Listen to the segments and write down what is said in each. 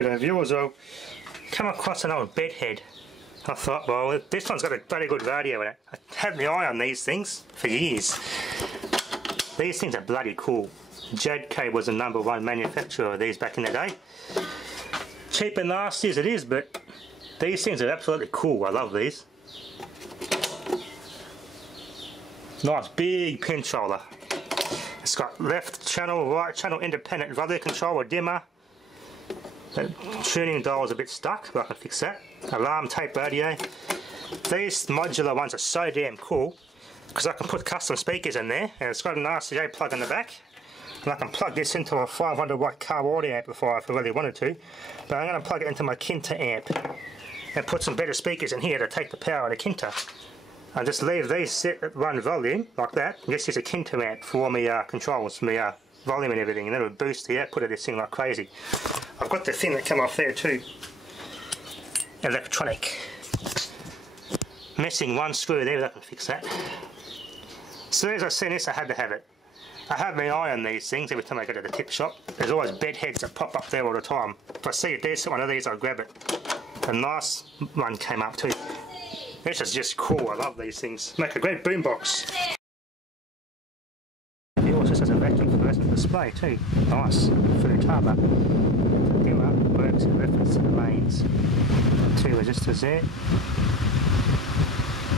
The viewers will come across an old Bedhead. I thought, well, this one's got a bloody good radio in it. I had my eye on these things for years. These things are bloody cool. Jadco was the #1 manufacturer of these back in the day. Cheap and nasty as it is, but these things are absolutely cool. I love these. Nice big pin shoulder. It's got left channel, right channel, independent radio control or dimmer. The tuning dial is a bit stuck, but I can fix that. Alarm tape radio. These modular ones are so damn cool because I can put custom speakers in there, and it's got an RCA plug in the back, and I can plug this into a 500 watt car audio amplifier if I really wanted to. But I'm going to plug it into my Kinta amp and put some better speakers in here to take the power of the Kinta. I just leave these set at one volume like that, and just use a Kinta amp for my controls, my volume and everything, and then it would boost the output of this thing like crazy. I've got the thing that came off there too. Electronic. Missing one screw there, but I can fix that. As soon as I seen this, I had to have it. I have my eye on these things every time I go to the tip shop. There's always Bedheads that pop up there all the time. If I see a decent one of these, I'll grab it. A nice one came up too. This is just cool. I love these things. Make a great boombox. It also has a vacuum fluorescent display too. Nice. Futaba. The dimmer works in reference to the lanes. 2 resistors there.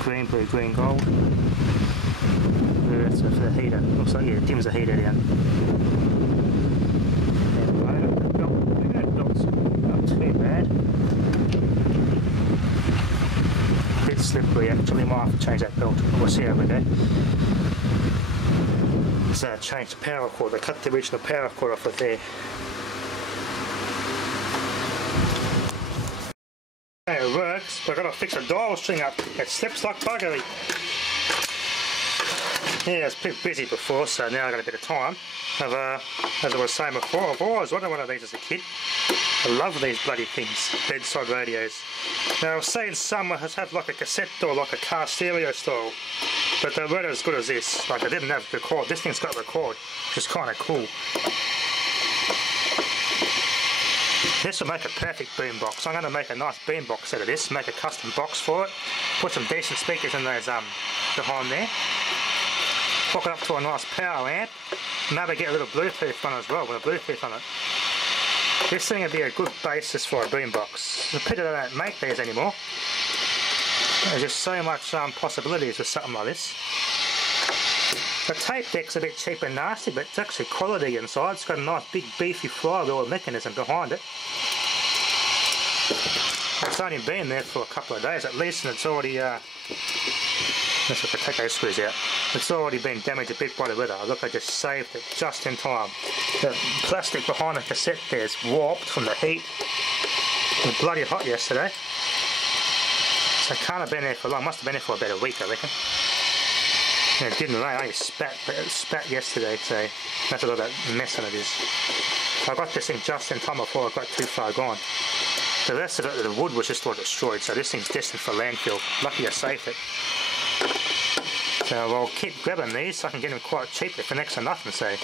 Green, blue, green, gold. That's for the heater. Looks like, yeah, it dims the heater down. And the motor, the belt, that belt's not too bad. A bit slippery actually, might have to change that belt. We'll see how we go. So I changed the power cord. I cut the original power cord off of there. It works, but I've got to fix the dial string up. It slips like buggery. Yeah, I was a bit busy before, so now I've got a bit of time. As I was saying before, I've always wanted one of these as a kid. I love these bloody things, bedside radios. Now I've seen some has had like a cassette or like a car stereo style, but they weren't as good as this. Like I didn't have record. This thing's got record, which is kind of cool. This will make a perfect boombox. I'm going to make a nice boombox out of this, make a custom box for it, put some decent speakers in those behind there, hook it up to a nice power amp, maybe get a little Bluetooth on as well with a Bluetooth on it. This thing would be a good basis for a boombox. The pity they don't make these anymore. There's just so much possibilities with something like this. The tape deck's a bit cheap and nasty, but it's actually quality inside. It's got a nice big beefy flywheel mechanism behind it. It's only been there for a couple of days at least, and it's already let's look at take those screws out. It's already been damaged a bit by the weather. Look, I just saved it just in time. The plastic behind the cassette there is warped from the heat. It was bloody hot yesterday. So it can't have been there for long. Must have been there for about a week, I reckon. And it didn't rain, I only spat yesterday, so that's what that mess on it is. I got this thing just in time before I got too far gone. The rest of it, the wood was just all destroyed, so this thing's destined for landfill. Lucky I saved it. So I'll keep grabbing these so I can get them quite cheaply for next to nothing, so.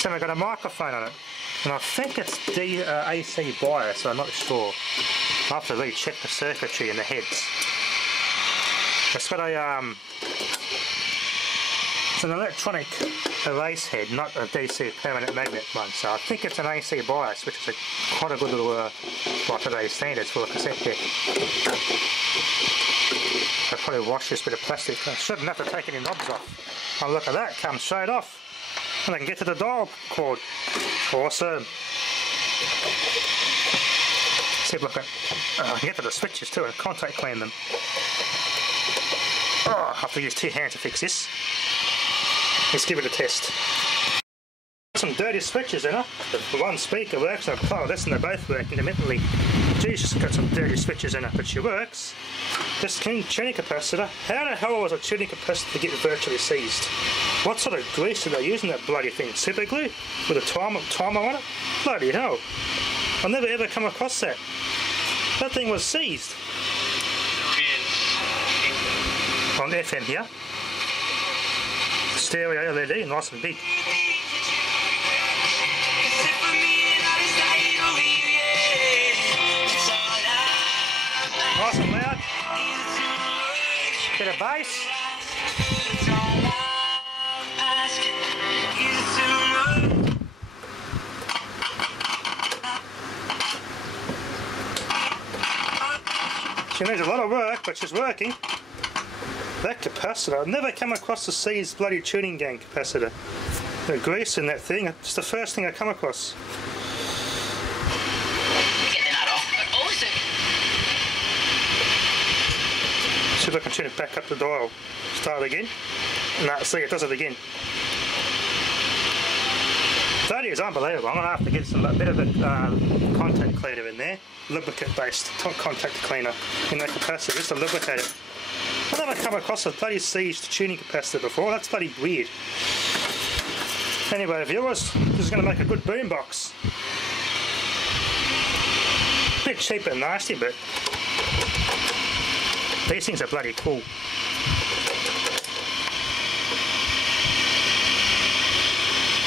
So I've got a microphone on it, and I think it's AC bias, so I'm not sure. I'll have to recheck the circuitry and the heads. It's got a it's an electronic erase head, not a DC permanent magnet one, so I think it's an AC bias, which is quite a good little, by today's standards, for a cassette deck. I'll probably wash this bit of plastic. I shouldn't have to take any knobs off. Oh, look at that, comes straight off. And I can get to the dial cord. Awesome. See, look at, I can get to the switches too and contact clean them. Oh, I have to use 2 hands to fix this. Let's give it a test. Some dirty switches in it. The one speaker works and I plug this and they both work intermittently. Jesus, got some dirty switches in it, but she works. This tuning capacitor. How the hell was a tuning capacitor get virtually seized? What sort of grease are they using that bloody thing? Super glue? With a timer on it? Bloody hell. I've never ever come across that. That thing was seized. On FM here. Stereo LED, nice and big. bit of bass. She needs a lot of work, but she's working. That capacitor, I've never come across the C's bloody tuning gang capacitor. The grease in that thing, it's the first thing I come across. Get the nut off. Also. See if I can turn it back up the dial. Start it again. No, see, it does it again. That is unbelievable. I'm going to have to get a bit of a contact cleaner in there. Lubricant based contact cleaner in that capacitor just to lubricate it. I've never come across a bloody C's tuning capacitor before. That's bloody weird. Anyway, viewers, this is going to make a good boombox. Bit cheap and nasty, but these things are bloody cool.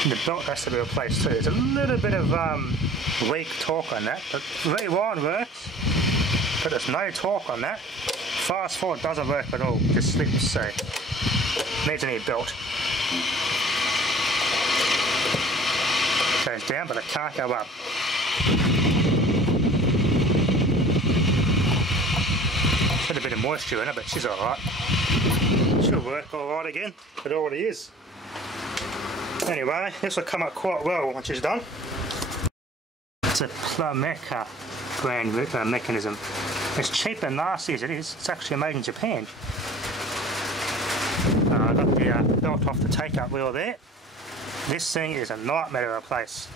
The belt has to be replaced too. There's a little bit of weak torque on that, but rewind works, but there's no torque on that. Fast forward doesn't work at all, just slips, so needs a new belt. Goes down, but it can't go up. Had a bit of moisture in it, but she's alright. She'll work alright again, it already is. Anyway, this will come up quite well once it's done. It's a Plumeka brand mechanism. As cheap and nasty as it is, it's actually made in Japan. I got the belt off the take-up wheel there. This thing is a nightmare to replace.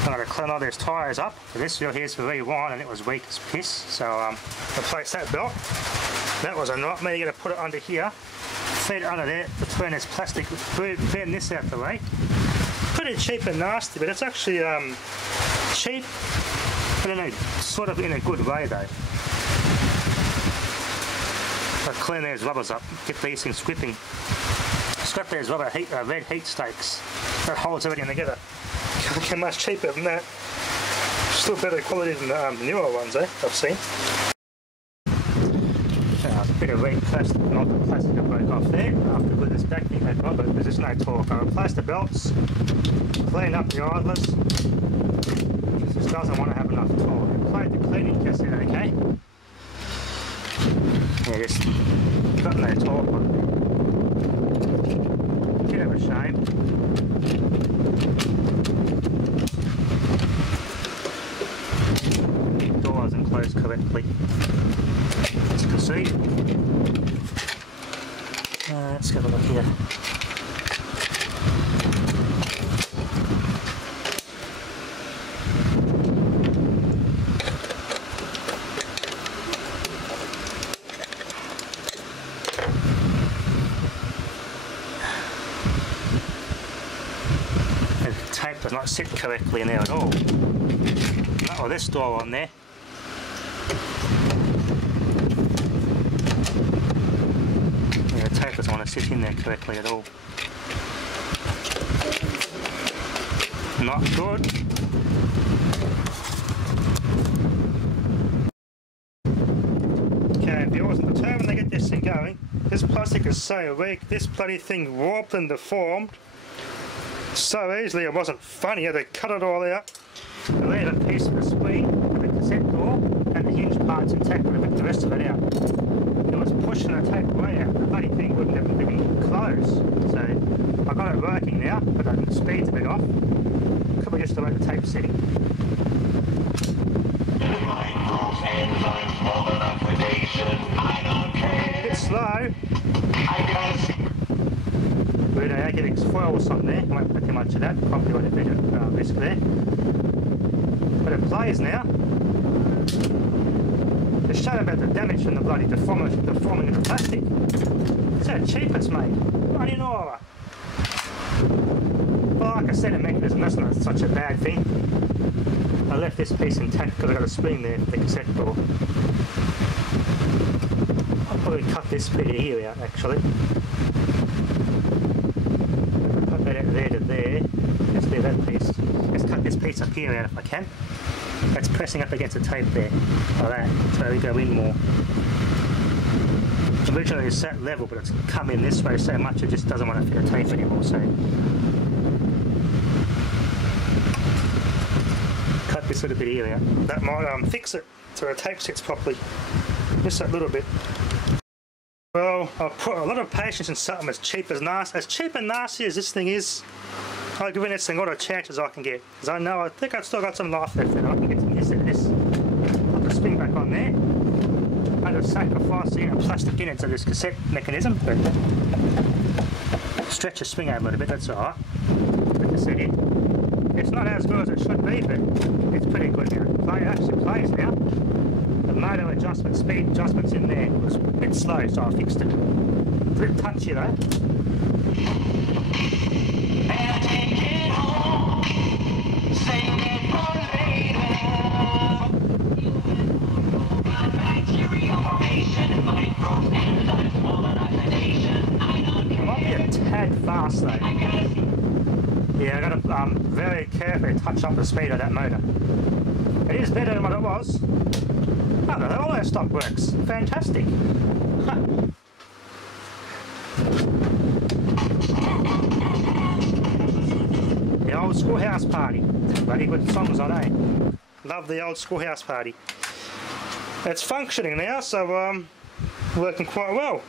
I'm going to clean all these tyres up. This wheel here is for rewind and it was weak as piss, so replace that belt. That was a nightmare. You're going to put it under here, feed it under there, between this plastic, bend this out the way. Pretty cheap and nasty, but it's actually cheap, I don't know, sort of in a good way though. I'll clean these rubbers up, get these things gripping. Scrap these rubber red heat stakes. That holds everything together. Can't get much cheaper than that. Still better quality than the newer ones, I've seen. A bit of red plastic, not the plastic that broke off there. After putting this back thing back on, but there's just no torque. I replaced the belts, cleaned up the idlers. It just doesn't want to have enough torque. I played the cleaning cassette okay. Yeah, just got no torque on it. Bit of a shame. Door isn't closed correctly, as you can see. Let's have a look here. Does not sit correctly in there at all. Oh, this door on there. Yeah, the tape doesn't want to sit in there correctly at all. Not good. Okay, viewers, I'm determined to get this thing going. This plastic is so weak, this bloody thing warped and deformed so easily. It wasn't funny. I had to cut it all out and leave a piece of the spring, the cassette door and the hinge parts intact, but I took the rest of it out. It was pushing the tape way out. The bloody thing wouldn't even close. So I got it working now, but the speed's a bit off. Could be just the way the tape's sitting. A bit slow. Getting foil or something there, I won't put too much of that, copyright a bit of risk there. But it plays now. It's showing about the damage from the bloody deforming of the plastic. It's how cheap it's made. Bloody Nora. Well, like I said, a mechanism, that's not such a bad thing. I left this piece intact because I got a spring there for the cassette door. I'll probably cut this bit here out actually. There to there, let's leave that piece. Let's cut this piece up here out if I can. That's pressing up against the tape there, like that, so we go in more. Originally it's sat level, but it's come in this way so much it just doesn't want to fit a tape anymore. So cut this little bit here out. That might fix it so the tape sits properly. Just that little bit. Well, I've put a lot of patience in something as cheap and nasty as this thing is. I've given this thing all the chances I can get. Because I think I've still got some life left in it. I can get some this and this. Put the spring back on there. I just sacrificed the plastic innards of this cassette mechanism. But stretch the spring out a little bit, that's alright. Put the cassette in. It's not as good as it should be, but it's pretty good now. It actually plays now. The motor adjustment, speed adjustments in there was a bit slow, so I fixed it. It's a bit touchy though. It might be a tad fast though. Yeah, I gotta very carefully touch up the speed of that motor. It is better than what it was. Oh no, all that stuff works. Fantastic. The old schoolhouse party. Bloody good songs on, eh? Love the old schoolhouse party. It's functioning now, so working quite well.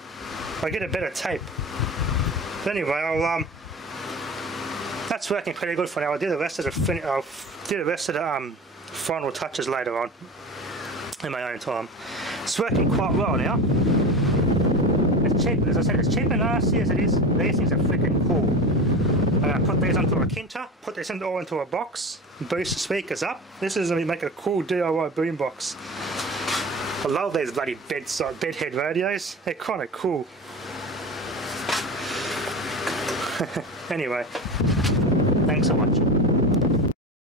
I get a better tape. But anyway, that's working pretty good for now. I'll do the rest of the final touches later on in my own time. It's working quite well now. It's cheap, as I said, it's cheap and nasty as it is. These things are freaking cool. I'm going to put these onto a Kinter, put this all into a box, boost the speakers up. This is going to make a cool DIY boombox. I love these bloody Bedhead radios. They're kind of cool. Anyway, thanks for watching.